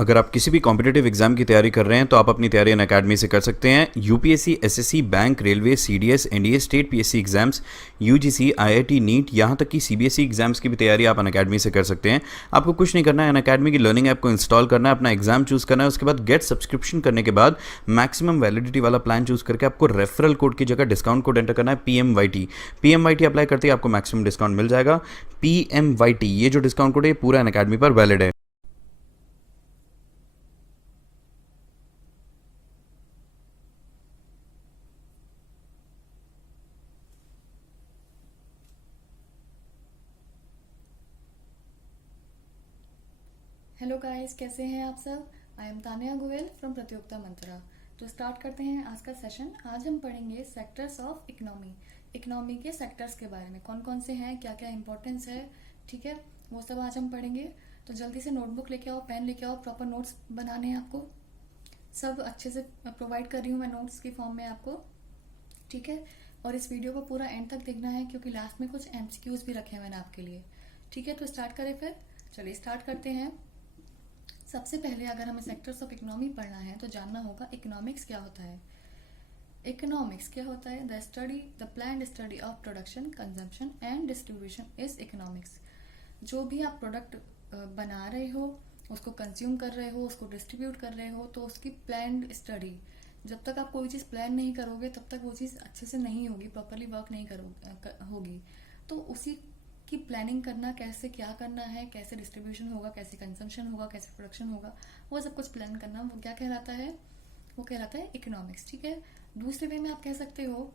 अगर आप किसी भी कॉम्पिटिटिव एग्जाम की तैयारी कर रहे हैं तो आप अपनी तैयारी अनअकैडमी से कर सकते हैं। UPSC, SSC, bank, railway, CDS, NDA, state PSC exams, UGC, IIT, NEET, यहाँ तक कि सीबीएसई एग्जाम्स की भी तैयारी आप अनअकैडमी से कर सकते हैं। आपको कुछ नहीं करना है, अनअकैडमी की लर्निंग ऐप को इंस्टॉल करना है, अपना एग्जाम चूज करना है, उसके बाद गेट सब्सक्रिप्शन करने के बाद मैक्सिमम वैलिडिटी वाला प्लान चूज करके आपको रेफरल कोड की जगह डिस्काउंट कोड एंटर करना है, पीएमवाईटी। पीएमवाईटी अप्लाई करते ही आपको मैक्सिमम डिस्काउंट मिल जाएगा। पीएमवाईटी, ये जो डिस्काउंट कोड है पूरा अनअकैडमी पर वैलिड है। हेलो गाइस, कैसे हैं आप सब। I am Tania Goyal from प्रतियोगिता मंत्रा। तो स्टार्ट करते हैं आज का सेशन। आज हम पढ़ेंगे सेक्टर्स ऑफ इकोनॉमी। इकोनॉमी के सेक्टर्स के बारे में कौन कौन से हैं, क्या क्या इंपॉर्टेंस है, ठीक है, वो सब आज हम पढ़ेंगे। तो जल्दी से नोटबुक लेके आओ, पेन लेके आओ, प्रॉपर नोट्स बनाने हैं आपको। सब अच्छे से प्रोवाइड कर रही हूँ मैं नोट्स की फॉर्म में आपको, ठीक है। और इस वीडियो को पूरा एंड तक देखना है क्योंकि लास्ट में कुछ एमसीक्यूज भी रखे हैं मैंने आपके लिए, ठीक है। तो स्टार्ट करें फिर, चलिए स्टार्ट करते हैं। सबसे पहले अगर हमें सेक्टर्स ऑफ इकोनॉमी पढ़ना है तो जानना होगा इकोनॉमिक्स क्या होता है। इकोनॉमिक्स क्या होता है? The planned study of production, consumption and distribution is economics. जो भी आप प्रोडक्ट बना रहे हो, उसको कंज्यूम कर रहे हो, उसको डिस्ट्रीब्यूट कर रहे हो, तो उसकी प्लान्ड स्टडी। जब तक आप कोई चीज़ प्लान नहीं करोगे तब तक वो चीज़ अच्छे से नहीं होगी, प्रॉपरली वर्क नहीं होगी। तो उसी की प्लानिंग करना, कैसे क्या करना है, कैसे डिस्ट्रीब्यूशन होगा, कैसे कंजम्पशन होगा, कैसे प्रोडक्शन होगा, वो सब कुछ प्लान करना, वो क्या कहलाता है? वो कहलाता है इकोनॉमिक्स, ठीक है। दूसरे वे में आप कह सकते हो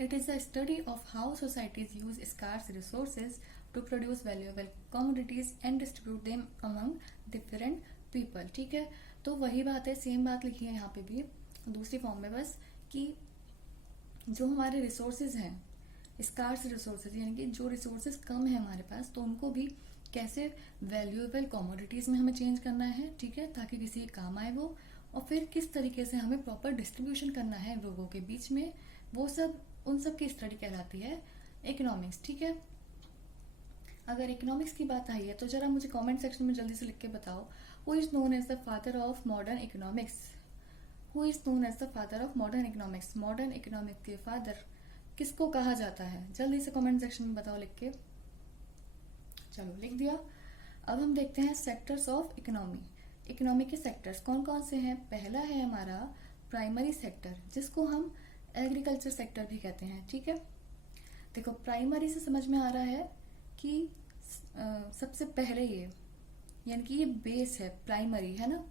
it is the study of how societies use scarce resources to produce valuable commodities and distribute them among different people, ठीक है। तो वही बात है, सेम बात लिखी है यहाँ पे भी दूसरी फॉर्म में, बस कि जो हमारे रिसोर्सेज हैं, स्कार्स रिसोर्सेज, यानी कि जो रिसोर्सेज कम है हमारे पास, तो उनको भी कैसे वैल्यूएबल कमोडिटीज में हमें चेंज करना है, ठीक है, ताकि किसी के काम आए वो। और फिर किस तरीके से हमें प्रॉपर डिस्ट्रीब्यूशन करना है लोगों के बीच में, वो सब, उन सब की स्टडी कहलाती है इकोनॉमिक्स, ठीक है। अगर इकोनॉमिक्स की बात आई है तो जरा मुझे कमेंट सेक्शन में जल्दी से लिख के बताओ, who is known as the father of modern economics. Who is known as the father of modern economics. Modern economics के फादर किसको कहा जाता है? जल्दी से कमेंट सेक्शन में बताओ लिख के। चलो, लिख दिया। अब हम देखते हैं सेक्टर्स ऑफ इकोनॉमी। इकोनॉमी के सेक्टर्स कौन कौन से हैं? पहला है हमारा प्राइमरी सेक्टर, जिसको हम एग्रीकल्चर सेक्टर भी कहते हैं, ठीक है। देखो, प्राइमरी से समझ में आ रहा है कि सबसे पहले ये, यानी कि ये बेस है, प्राइमरी है ना,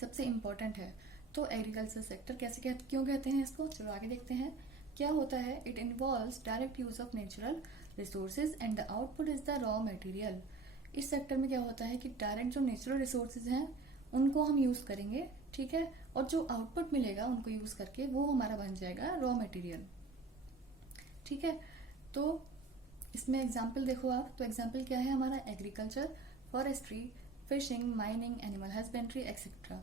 सबसे इम्पोर्टेंट है। तो एग्रीकल्चर सेक्टर कैसे क्यों कहते हैं इसको, चलो आगे देखते हैं क्या होता है। It involves direct use of natural resources and the output is the raw material. इस सेक्टर में क्या होता है कि डायरेक्ट जो नेचुरल रिसोर्सेज हैं उनको हम यूज करेंगे, ठीक है, और जो आउटपुट मिलेगा उनको यूज करके वो हमारा बन जाएगा रॉ मटेरियल, ठीक है। तो इसमें एग्जाम्पल देखो आप, तो एग्जाम्पल क्या है हमारा? Agriculture, forestry, fishing, mining, animal husbandry etcetera.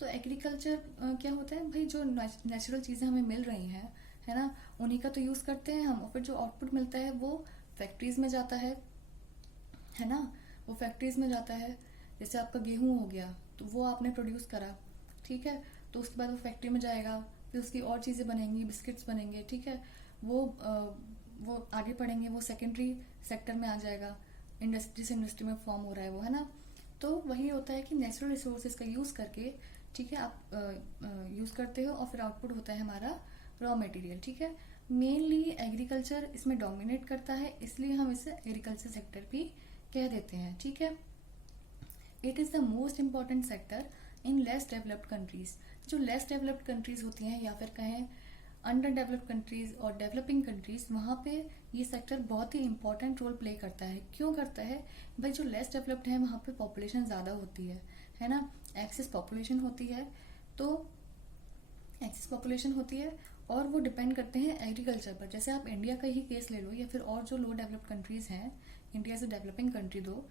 तो एग्रीकल्चर क्या होता है भाई? जो नेचुरल चीज़ें हमें मिल रही हैं, है ना, उन्हीं का तो यूज़ करते हैं हम, और फिर जो आउटपुट मिलता है वो फैक्ट्रीज में जाता है ना, वो फैक्ट्रीज में जाता है। जैसे आपका गेहूं हो गया तो वो आपने प्रोड्यूस करा, ठीक है, तो उसके बाद वो फैक्ट्री में जाएगा, फिर उसकी और चीज़ें बनेंगी, बिस्किट्स बनेंगे, ठीक है, वो आगे पढ़ेंगे, वो सेकेंडरी सेक्टर में आ जाएगा, जिस इंडस्ट्री में फॉर्म हो रहा है वो, है ना। तो वही होता है कि नेचुरल रिसोर्सेज का यूज़ करके, ठीक है, आप यूज़ करते हो और फिर आउटपुट होता है हमारा रॉ मटेरियल, ठीक है। मेनली एग्रीकल्चर इसमें डोमिनेट करता है, इसलिए हम इसे एग्रीकल्चर सेक्टर भी कह देते हैं, ठीक है। It is the most important sector in less developed countries. जो लेस डेवलप्ड कंट्रीज होती हैं, या फिर कहें अंडर डेवलप्ड कंट्रीज और डेवलपिंग कंट्रीज, वहाँ पे ये सेक्टर बहुत ही इंपॉर्टेंट रोल प्ले करता है। क्यों करता है भाई? जो लेस डेवलप्ड है वहाँ पे पॉपुलेशन ज़्यादा होती है ना, एक्सेस पॉपुलेशन होती है, तो एक्सेस पॉपुलेशन होती है और वो डिपेंड करते हैं एग्रीकल्चर पर। जैसे आप इंडिया का ही केस ले लो, या फिर और जो लो डेवलप्ड कंट्रीज हैं, इंडिया से डेवलपिंग कंट्री दो,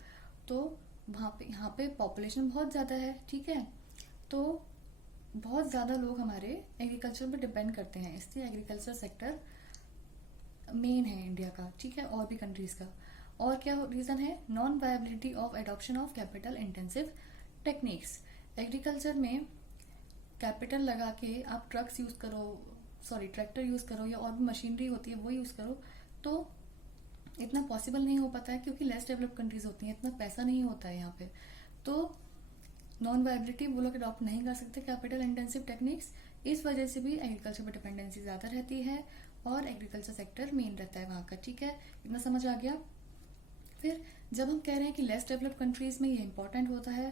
तो वहाँ पे, यहाँ पे पॉपुलेशन बहुत ज़्यादा है, ठीक है, तो बहुत ज़्यादा लोग हमारे एग्रीकल्चर पर डिपेंड करते हैं, इसलिए एग्रीकल्चर सेक्टर मेन है इंडिया का, ठीक है, और भी कंट्रीज का। और क्या रीज़न है? Non viability of adoption of capital intensive techniques. Agriculture में कैपिटल लगा के आप ट्रक्स यूज करो, सॉरी ट्रैक्टर यूज करो या और भी मशीनरी होती है वो यूज करो, तो इतना पॉसिबल नहीं हो पाता है क्योंकि लेस डेवलप्ड कंट्रीज होती हैं, इतना पैसा नहीं होता है यहाँ पे। तो नॉन वायबिलिटी वो लोग अडॉप्ट नहीं कर सकते कैपिटल इंटेंसिव टेक्निक्स, इस वजह से भी एग्रीकल्चर पर डिपेंडेंसी ज़्यादा रहती है और एग्रीकल्चर सेक्टर मेन रहता है वहाँ का। ठीक है, इतना समझ आ गया। फिर जब हम कह रहे हैं कि लेस डेवलप्ड कंट्रीज में ये इंपॉर्टेंट होता है,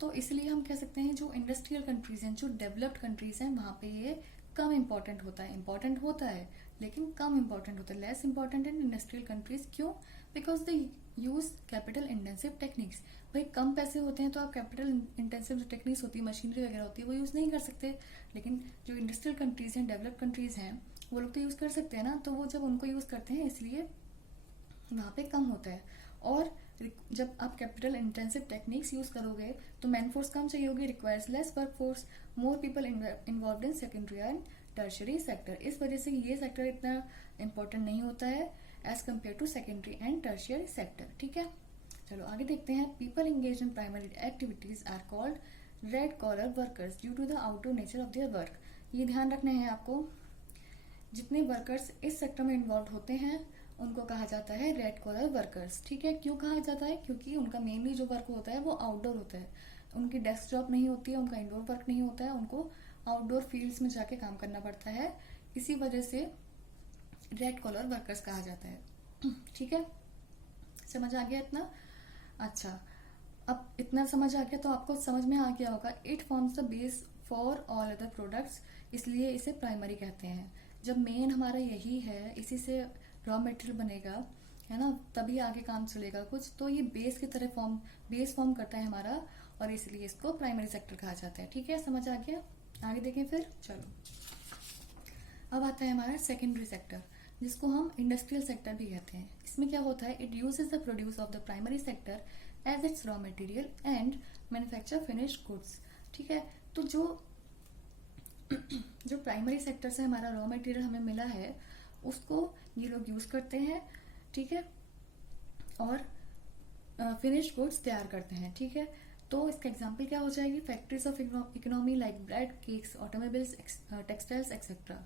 तो इसलिए हम कह सकते हैं जो इंडस्ट्रियल कंट्रीज हैं, जो डेवलप्ड कंट्रीज हैं, वहाँ पे ये कम इंपॉर्टेंट होता है। इंपॉर्टेंट होता है लेकिन कम इंपॉर्टेंट होता है, less important in industrial countries. क्यों? Because they use capital intensive techniques. भाई कम पैसे होते हैं तो आप कैपिटल इंटेंसिव जो टेक्निक्स होती है, मशीनरी वगैरह होती है, वो यूज़ नहीं कर सकते। लेकिन जो इंडस्ट्रियल कंट्रीज हैं, डेवलप्ड कंट्रीज हैं, वो लोग तो यूज़ कर सकते हैं ना, तो वो जब उनको यूज़ करते हैं इसलिए वहाँ पे कम होता है। और जब आप कैपिटल इंटेंसिव टेक्निक्स यूज करोगे तो मैन फोर्स कम चाहिए होगी, requires lace work force, more people involve in secondary and tertiary sector. इस वजह से ये सेक्टर इतना इंपॉर्टेंट नहीं होता है as compare to secondary and tertiary sector. ठीक है, चलो आगे देखते हैं। People engage in primary activities are called red collar workers due to the outdoor nature of their work. ये ध्यान रखना है आपको, जितने वर्कर्स इस सेक्टर में इन्वॉल्व होते हैं उनको कहा जाता है रेड कॉलर वर्कर्स। ठीक है, क्यों कहा जाता है? क्योंकि उनका मेनली जो वर्क होता है वो आउटडोर होता है, उनकी डेस्क जॉब नहीं होती है, उनका इंडोर वर्क नहीं होता है, उनको आउटडोर फील्ड्स में जाके काम करना पड़ता है, इसी वजह से रेड कॉलर वर्कर्स कहा जाता है। ठीक है, समझ आ गया इतना? अच्छा, अब इतना समझ आ गया तो आपको समझ में आ गया होगा it forms the base for all other products, इसलिए इसे प्राइमरी कहते हैं। जब मेन हमारा यही है, इसी से रॉ मटेरियल बनेगा, है ना, तभी आगे काम चलेगा कुछ, तो ये बेस की तरह बेस फॉर्म करता है हमारा, और इसलिए इसको प्राइमरी सेक्टर कहा जाता है। ठीक है, समझ आ गया? आगे देखें फिर। चलो अब आता है हमारा सेकेंडरी सेक्टर, जिसको हम इंडस्ट्रियल सेक्टर भी कहते हैं। इसमें क्या होता है? It uses the produce of the primary sector as its raw material and manufacture finished goods. ठीक है, तो जो प्राइमरी सेक्टर से हमारा रॉ मटेरियल हमें मिला है उसको ये लोग यूज करते हैं। ठीक है, और फिनिश्ड गुड्स तैयार करते हैं। ठीक है, तो इसका एग्जांपल क्या हो जाएगी? Factories of economy like bread, cakes, automobiles, textiles etcetera.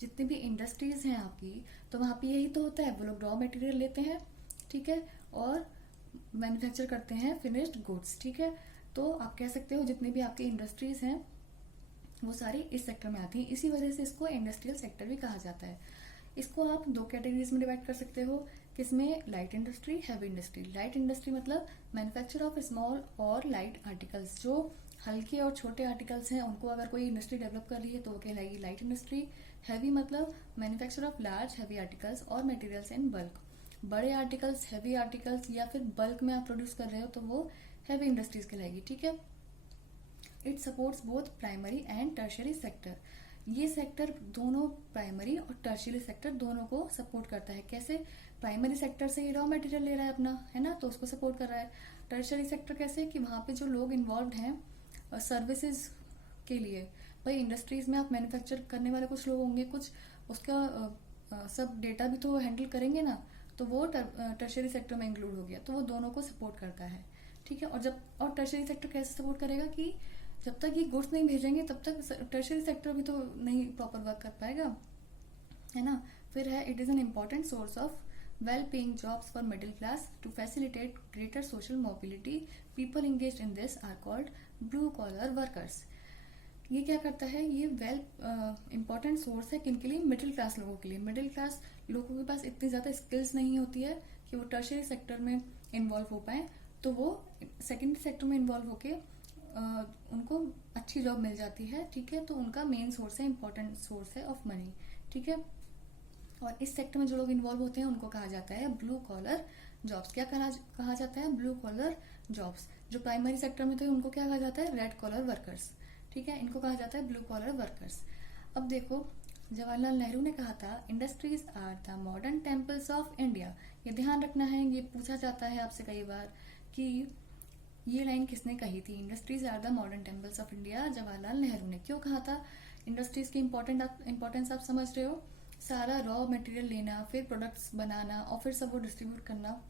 जितनी भी इंडस्ट्रीज हैं आपकी, तो वहाँ पे यही तो होता है, वो लोग रॉ मटेरियल लेते हैं, ठीक है, और मैन्युफैक्चर करते हैं फिनिश्ड गुड्स। ठीक है, तो आप कह सकते हो जितनी भी आपकी इंडस्ट्रीज हैं वो सारी इस सेक्टर में आती हैं, इसी वजह से इसको इंडस्ट्रियल सेक्टर भी कहा जाता है। इसको आप दो कैटेगरीज में डिवाइड कर सकते हो, किसमें? Light industry, heavy industry. Light industry मतलब मैन्युफैक्चर ऑफ स्मॉल और लाइट आर्टिकल्स, जो हल्के और छोटे आर्टिकल्स हैं उनको अगर कोई इंडस्ट्री डेवलप कर रही है तो वो कहलाएगी लाइट इंडस्ट्री। हैवी मतलब manufacture of large heavy articles और मटेरियल्स इन बल्क। बड़े आर्टिकल्स, हैवी आर्टिकल्स या फिर बल्क में आप प्रोड्यूस कर रहे हो तो वो हैवी इंडस्ट्रीज कहलाएगी। ठीक है, it supports both primary and tertiary sector. ये सेक्टर दोनों प्राइमरी और टर्शियरी सेक्टर दोनों को सपोर्ट करता है। कैसे? प्राइमरी सेक्टर से ही रॉ मटेरियल ले रहा है अपना, है ना, तो उसको सपोर्ट कर रहा है। टर्शियरी सेक्टर कैसे? कि वहाँ पे जो लोग इन्वॉल्व हैं सर्विसेज के लिए, भाई इंडस्ट्रीज में आप मैन्युफैक्चर करने वाले कुछ लोग होंगे, कुछ उसका सब डेटा भी तो हैंडल करेंगे ना, तो वो टर्शियरी सेक्टर में इंक्लूड हो गया, तो वो दोनों को सपोर्ट करता है। ठीक है, और टर्शियरी सेक्टर कैसे सपोर्ट करेगा? कि जब तक ये गुड्स नहीं भेजेंगे तब तक टर्शियरी सेक्टर भी तो नहीं प्रॉपर वर्क कर पाएगा, है ना। फिर है it is an important source of well paying jobs for middle class to facilitate greater social mobility. People engage in this are called blue collar workers. ये क्या करता है? ये वेल इम्पॉर्टेंट सोर्स है किनके लिए? मिडिल क्लास लोगों के लिए। मिडिल क्लास लोगों के पास इतनी ज्यादा स्किल्स नहीं होती है कि वो टर्शियरी सेक्टर में इन्वॉल्व हो पाए, तो वो सेकेंडरी सेक्टर में इन्वॉल्व होके उनको अच्छी जॉब मिल जाती है। ठीक है, तो उनका मेन सोर्स है, इंपॉर्टेंट सोर्स है ऑफ मनी। ठीक है, और इस सेक्टर में जो लोग इन्वॉल्व होते हैं उनको कहा जाता है ब्लू कॉलर जॉब्स। क्या कहा जाता है? Blue collar jobs. जो प्राइमरी सेक्टर में थे उनको क्या कहा जाता है? Red collar workers. ठीक है, इनको कहा जाता है ब्लू कॉलर वर्कर्स। अब देखो, जवाहरलाल नेहरू ने कहा था industries are the modern temples of India. ये ध्यान रखना है, ये पूछा जाता है आपसे कई बार कि ये लाइन किसने कही थी? Industries are the modern temples of India, Jawaharlal Nehru ने। क्यों कहा था? इंडस्ट्रीज की इंपॉर्टेंस आप समझ रहे हो, सारा रॉ मटेरियल लेना, फिर प्रोडक्ट्स बनाना और फिर सब वो डिस्ट्रीब्यूट करना।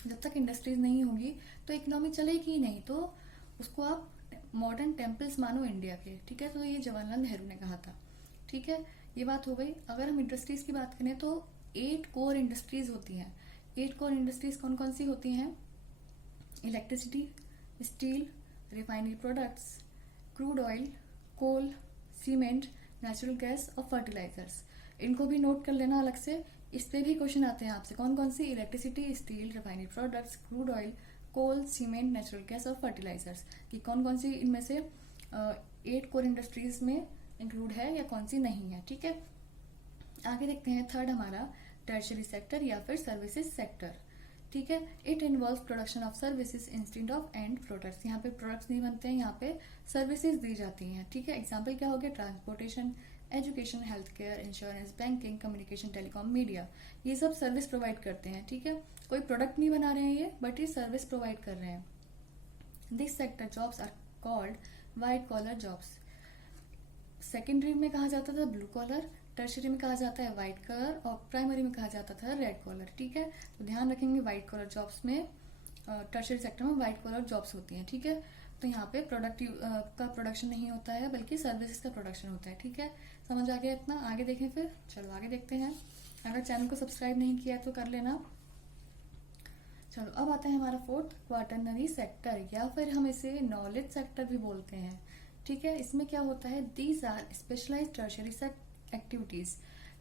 जब तक इंडस्ट्रीज नहीं होगी तो इकोनॉमी चलेगी ही नहीं, तो उसको आप मॉडर्न टेम्पल्स मानो इंडिया के, ठीक है। तो ये जवाहरलाल नेहरू ने कहा था, ठीक है। ये बात हो गई। अगर हम इंडस्ट्रीज की बात करें तो 8 कोर इंडस्ट्रीज होती हैं। 8 कोर इंडस्ट्रीज कौन कौन सी होती हैं? Electricity, steel, refinery products, crude oil, coal, cement, natural gas और फर्टिलाइजर्स। इनको भी नोट कर लेना अलग से, इस पे भी क्वेश्चन आते हैं आपसे। कौन कौन सी? Electricity, steel, refinery products, crude oil, coal, cement, natural gas और फर्टिलाइजर्स, कि कौन कौन सी इनमें से 8 कोर इंडस्ट्रीज में इंक्लूड है या कौन सी नहीं है, ठीक है। आगे देखते हैं थर्ड हमारा टर्शियरी सेक्टर या फिर सर्विसेज सेक्टर, ठीक है। It involve production of services instead of and products. यहाँ पे प्रोडक्ट्स नहीं बनते हैं, यहाँ पे सर्विसेज दी जाती हैं, ठीक है। एग्जाम्पल क्या हो गया? Transportation, education, health care, insurance, banking, communication, telecom, media, ये सब सर्विस प्रोवाइड करते हैं, ठीक है। कोई प्रोडक्ट नहीं बना रहे हैं ये, बट ये सर्विस प्रोवाइड कर रहे हैं। This sector jobs are called white collar jobs. Secondary में कहा जाता था ब्लू कॉलर, टर्शरी में कहा जाता है व्हाइट कलर और प्राइमरी में कहा जाता था रेड कॉलर, ठीक है। तो ध्यान रखेंगे व्हाइट कॉलर जॉब्स में, टर्शरी सेक्टर में व्हाइट कॉलर जॉब्स होती हैं, ठीक है। तो यहाँ पे प्रोडक्ट का प्रोडक्शन नहीं होता है बल्कि सर्विसेज का प्रोडक्शन होता है, ठीक है। समझ आ गया इतना? आगे देखें फिर, चलो आगे देखते हैं। अगर चैनल को सब्सक्राइब नहीं किया है तो कर लेना। चलो अब आता है हमारा फोर्थ, क्वाटरनरी सेक्टर या फिर हम इसे नॉलेज सेक्टर भी बोलते हैं, ठीक है। इसमें क्या होता है? These are specialised tertiary activities.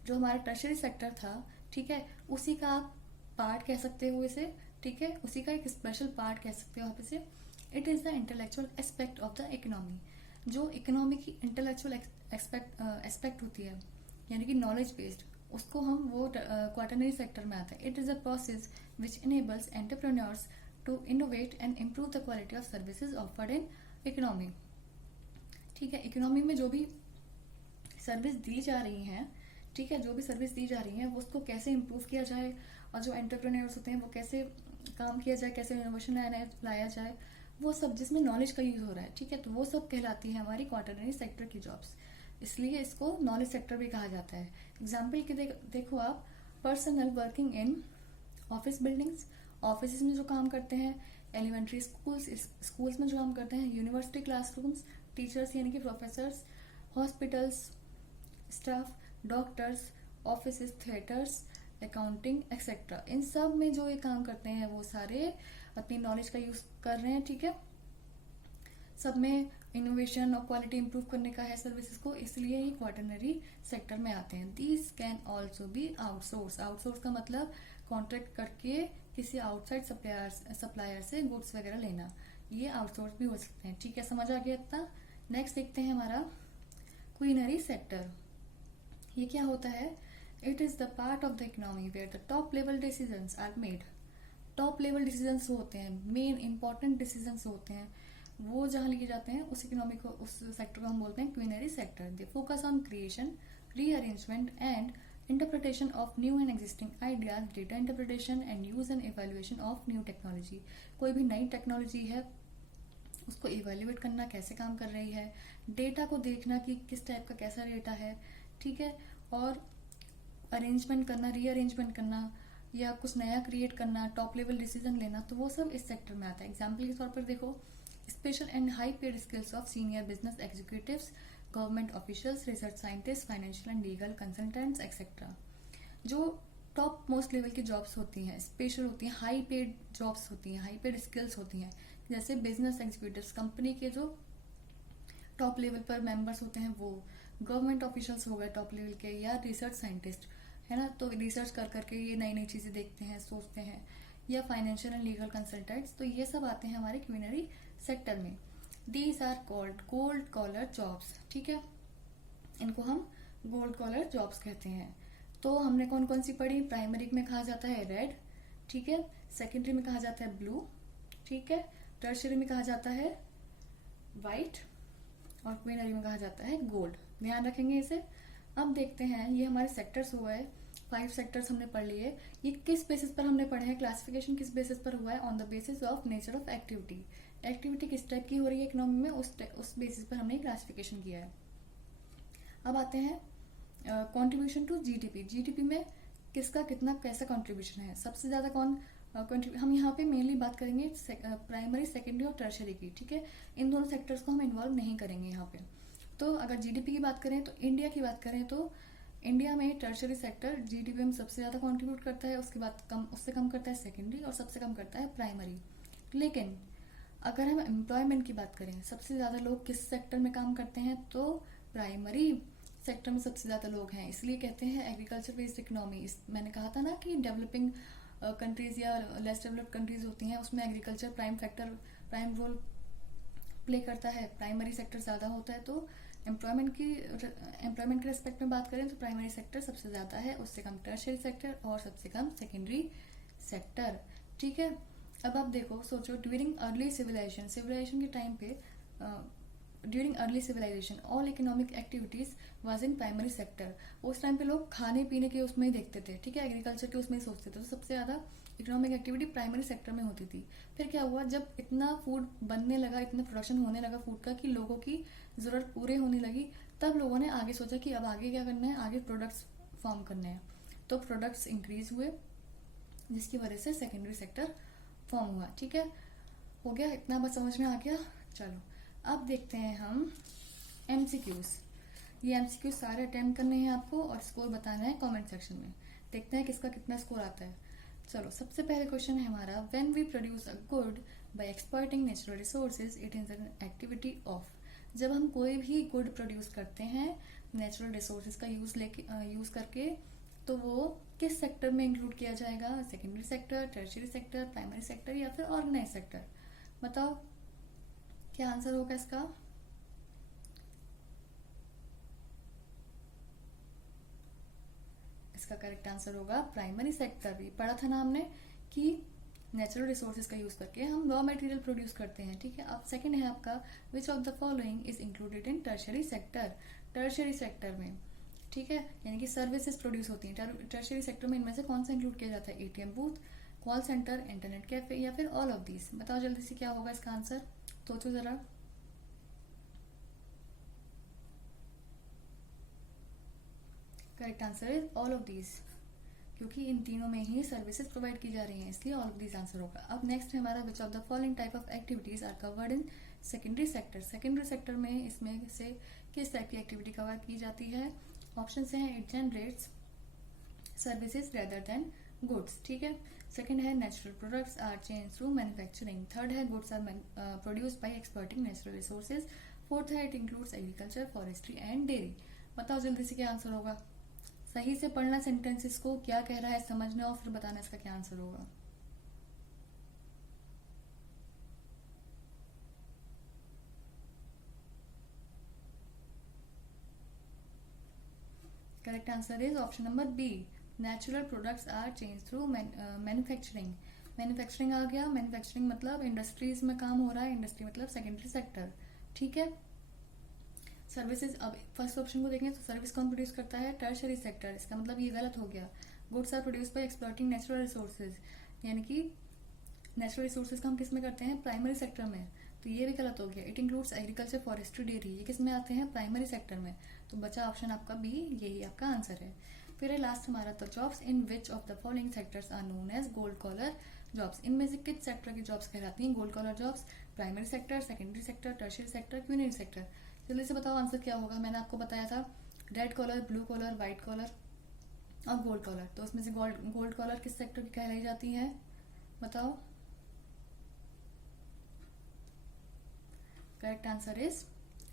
जो हमारा टर्शरी सेक्टर था, ठीक है, उसी का आप पार्ट कह सकते हो इसे, ठीक है, उसी का एक स्पेशल पार्ट कह सकते हो आप इसे। It is the intellectual aspect of the economy. जो इकोनॉमी की इंटेलेक्चुअल एस्पेक्ट होती है, यानी कि नॉलेज बेस्ड, उसको हम वो क्वाटरनरी सेक्टर में आता है। It is a process which enables entrepreneurs to innovate and improve the quality of services offered in economy, ठीक है। इकोनॉमी में जो भी सर्विस दी जा रही हैं, ठीक है, जो भी सर्विस दी जा रही है वो उसको कैसे इम्प्रूव किया जाए, और जो एंटरप्रेन्योर्स होते हैं वो कैसे काम किया जाए, कैसे इनोवेशन लाया जाए, वो सब जिसमें नॉलेज का यूज हो रहा है, ठीक है। तो वो सब कहलाती है हमारी क्वाटरनरी सेक्टर की जॉब्स, इसलिए इसको नॉलेज सेक्टर भी कहा जाता है। एग्जाम्पल के देखो आप, personal working in office buildings, office में जो काम करते हैं, एलिमेंट्री स्कूल्स में जो काम करते हैं, यूनिवर्सिटी क्लासरूम्स, टीचर्स यानी कि professors, hospitals staff, doctors, office, theatres, accounting etcetera, इन सब में जो ये काम करते हैं वो सारे अपनी नॉलेज का यूज कर रहे हैं, ठीक है। सब में इनोवेशन और क्वालिटी इंप्रूव करने का है सर्विसेज को, इसलिए ये क्वाटरनरी सेक्टर में आते हैं। These can also be outsource. Outsource का मतलब कॉन्ट्रैक्ट करके किसी आउटसाइड सप्लायर से गुड्स वगैरह लेना, ये आउटसोर्स भी हो सकते हैं, ठीक है। समझ आ गया इतना? नेक्स्ट देखते हैं हमारा क्वीनरी सेक्टर। ये क्या होता है? It is the part of the economy where the top level decisions are made. Top level decisions होते हैं, मेन इंपॉर्टेंट डिसीजंस होते हैं, वो जहाँ लिए जाते हैं उस इकोनॉमी को, उस सेक्टर को हम बोलते हैं quinary sector. They focus on creation, rearrangement and interpretation of new and existing ideas, data interpretation and use and evaluation of new technology. कोई भी नई टेक्नोलॉजी है उसको इवेल्युएट करना, कैसे काम कर रही है, डेटा को देखना कि किस टाइप का कैसा डेटा है, ठीक है, और अरेंजमेंट करना, रीअरेंजमेंट करना या कुछ नया क्रिएट करना, टॉप लेवल डिसीजन लेना, तो वो सब इस सेक्टर में आता है। एग्जाम्पल के तौर पर देखो, special and high paid skills of senior business executives, government officials, research scientist, financial and legal consultants etcetera. जो टॉप मोस्ट लेवल की जॉब्स होती हैं, स्पेशल होती हैं, हाई पेड जॉब्स होती हैं, हाई पेड स्किल्स होती हैं, जैसे बिजनेस एग्जीक्यूटिव्स, कंपनी के जो टॉप लेवल पर मेंबर्स होते हैं वो, गवर्नमेंट ऑफिशियल्स हो गए टॉप लेवल के, या रिसर्च साइंटिस्ट है ना, तो रिसर्च कर करके ये नई नई चीजें देखते हैं, सोचते हैं, या फाइनेंशियल एंड लीगल कंसल्टेंट्स, तो ये सब आते हैं हमारे क्वीनरी सेक्टर में। These are called gold collar jobs, ठीक है, इनको हम गोल्ड कॉलर जॉब्स कहते हैं। तो हमने कौन कौन सी पढ़ी? प्राइमरी में कहा जाता है रेड, ठीक है, सेकेंडरी में कहा जाता है ब्लू, ठीक है, टर्शियरी में कहा जाता है व्हाइट, और क्वीनरी में कहा जाता है गोल्ड। ध्यान रखेंगे इसे। अब देखते हैं, ये हमारे सेक्टर्स हो गए, 5 सेक्टर्स हमने पढ़ लिए। ये किस बेसिस पर हमने पढ़े हैं? क्लासिफिकेशन किस बेसिस पर हुआ है? On the basis of nature of activity. Activity किस टाइप की हो रही है इकोनॉमी में, उस बेसिस पर हमने क्लासिफिकेशन किया है। अब आते हैं कंट्रीब्यूशन टू जीडीपी। जीडीपी में किसका कितना कैसा कंट्रीब्यूशन है? सबसे ज्यादा कौन हम यहाँ पे मेनली बात करेंगे प्राइमरी, सेकेंडरी और टर्शरी की, ठीक है। इन दोनों सेक्टर्स को हम इन्वॉल्व नहीं करेंगे यहाँ पे। तो अगर जीडीपी की बात करें, तो इंडिया की बात करें, तो इंडिया में टर्शरी सेक्टर जीडीपी में सबसे ज़्यादा कंट्रीब्यूट करता है, उसके बाद उससे कम करता है सेकेंडरी और सबसे कम करता है प्राइमरी। लेकिन अगर हम एम्प्लॉयमेंट की बात करें, सबसे ज़्यादा लोग किस सेक्टर में काम करते हैं, तो प्राइमरी सेक्टर में सबसे ज़्यादा लोग हैं। इसलिए कहते हैं एग्रीकल्चर बेस्ड इकोनॉमी। मैंने कहा था ना कि डेवलपिंग कंट्रीज या लेस डेवलप्ड कंट्रीज होती हैं, उसमें एग्रीकल्चर प्राइम रोल प्ले करता है, प्राइमरी सेक्टर ज़्यादा होता है। तो एम्प्लॉयमेंट के रेस्पेक्ट में बात करें तो प्राइमरी सेक्टर सबसे ज़्यादा है, उससे कम टर्शियरी सेक्टर और सबसे कम सेकेंडरी सेक्टर, ठीक है। अब आप देखो, सोचो, ड्यूरिंग अर्ली सिविलाइजेशन के टाइम पे, during early civilisation all economic activities was in primary sector. उस टाइम पे लोग खाने पीने के उसमें ही देखते थे, ठीक है, एग्रीकल्चर के उसमें ही सोचते थे। तो सबसे ज़्यादा इकोनॉमिक एक्टिविटी प्राइमरी सेक्टर में होती थी। फिर क्या हुआ, जब इतना फूड बनने लगा, इतना प्रोडक्शन होने लगा फूड का कि लोगों की ज़रूरत पूरे होने लगी, तब लोगों ने आगे सोचा कि अब आगे क्या करना है, आगे प्रोडक्ट्स फॉर्म करने हैं। तो प्रोडक्ट्स इंक्रीज हुए, जिसकी वजह से सेकेंडरी सेक्टर फॉर्म हुआ, ठीक है। हो गया, इतना बस समझ में आ गया। चलो अब देखते हैं हम एमसीक्यूज। ये एमसीक्यूज सारे अटेम्प्ट करने हैं आपको और स्कोर बताना है कमेंट सेक्शन में। देखते हैं किसका कितना स्कोर आता है। चलो, सबसे पहले क्वेश्चन है हमारा, when we produce a good by exploiting natural resources it is an activity of. जब हम कोई भी गुड प्रोड्यूस करते हैं नेचुरल रिसोर्सेज का यूज करके, तो वो किस सेक्टर में इंक्लूड किया जाएगा, secondary sector, tertiary sector, primary sector या फिर ऑर्गेनाइज सेक्टर। बताओ क्या आंसर होगा इसका। इसका करेक्ट आंसर होगा प्राइमरी सेक्टर। ये पढ़ा था ना हमने कि नेचुरल रिसोर्सेज का यूज करके हम रॉ मटेरियल प्रोड्यूस करते हैं, ठीक है। अब सेकंड है आपका, विच of the following is included in tertiary sector. Tertiary sector में, ठीक है, यानी कि सर्विसेज प्रोड्यूस होती हैं। टर्शियरी सेक्टर में इनमें से कौन सा इंक्लूड किया जाता है, ATM booth, call centre, internet cafe या फिर ऑल ऑफ दीज। बताओ जल्दी से क्या होगा इसका आंसर, सोचो जरा। Correct answer is all of these, क्योंकि इन तीनों में ही सर्विसेज प्रोवाइड की जा रही हैं, इसलिए ऑल ऑफ दीज आंसर होगा। अब नेक्स्ट है हमारा, which of the following type of activities are covered in secondary sector. Secondary sector में इसमें से किस टाइप की एक्टिविटी कवर की जाती है। ऑप्शन हैं, it generates services rather than goods, ठीक है। सेकंड है, natural products are change through manufacturing. Third है, goods are produced by exploiting natural resources. Fourth है, it includes agriculture, forestry and dairy. बताओ जल्दी से क्या आंसर होगा। सही से पढ़ना सेंटेंसेस को, क्या कह रहा है समझना और फिर बताना इसका क्या आंसर होगा। Correct answer is option number B, natural products are change through manufacturing. Manufacturing आ गया, मैन्युफैक्चरिंग मतलब इंडस्ट्रीज में काम हो रहा है, इंडस्ट्री मतलब सेकेंडरी सेक्टर, ठीक है। सर्विसेज, अब फर्स्ट ऑप्शन को देखें तो सर्विस कौन प्रोड्यूस करता है, टर्शियरी सेक्टर। इसका मतलब ये गलत हो गया। Goods are produce by exploiting natural resources, यानी कि नेचुरल रिसोर्सेज का हम किस में करते हैं, प्राइमरी सेक्टर में, तो ये भी गलत हो गया। It includes agriculture, forestry, dairy, ये किस में आते हैं, प्राइमरी सेक्टर में। तो बचा ऑप्शन आपका बी, यही आपका आंसर है। फिर है लास्ट हमारा, तो jobs in which of the following sectors are known as gold collar jobs. इनमें से किस सेक्टर की जॉब्स कहलाती हैं gold collar jobs, primary sector, secondary sector, tertiary sector, quaternary sector. जल्दी से बताओ आंसर क्या होगा। मैंने आपको बताया था red collar, blue collar, white collar और गोल्ड कॉलर। तो उसमें से गोल्ड कॉलर किस सेक्टर की कहलाई जाती है, बताओ। Correct answer is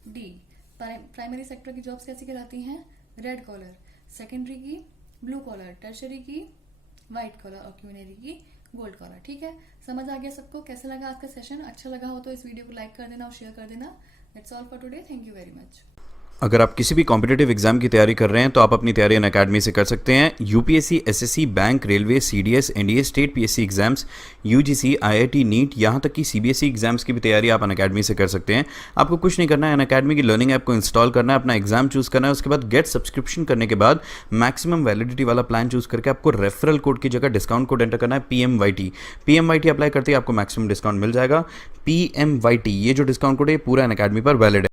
D, primary sector की जॉब्स कैसी कहलाती हैं, रेड कॉलर, सेकेंडरी की ब्लू कॉलर, टर्शियरी की व्हाइट कॉलर और क्यूनरी की गोल्ड कॉलर, ठीक है। समझ आ गया सबको। कैसा लगा आज का सेशन, अच्छा लगा हो तो इस वीडियो को लाइक कर देना और शेयर कर देना। That's all for today. Thank you very much. अगर आप किसी भी कॉम्पिटिटिव एग्जाम की तैयारी कर रहे हैं तो आप अपनी तैयारी अनअकैडमी से कर सकते हैं। UPSC, SSC, bank, railway, CDS, NDA, state PSC exams, UGC, IIT, NEET, यहाँ तक कि सीबीएसई एग्जाम्स की भी तैयारी आप अनअकैडमी से कर सकते हैं। आपको कुछ नहीं करना है, अनअकैडमी की लर्निंग ऐप को इंस्टॉल करना है, अपना एग्जाम चूज करना है, उसके बाद गेट सब्सक्रिप्शन करने के बाद मैक्सिमम वैलिडिटी वाला प्लान चूज करके आपको रेफरल कोड की जगह डिस्काउंट कोड एंटर करना है, PMYT। PMYT अप्लाई करते ही आपको मैक्सिमम डिस्काउंट मिल जाएगा। PMYT, ये जो डिस्काउंट कोड है पूरा अनअकैडमी पर वैलिड है।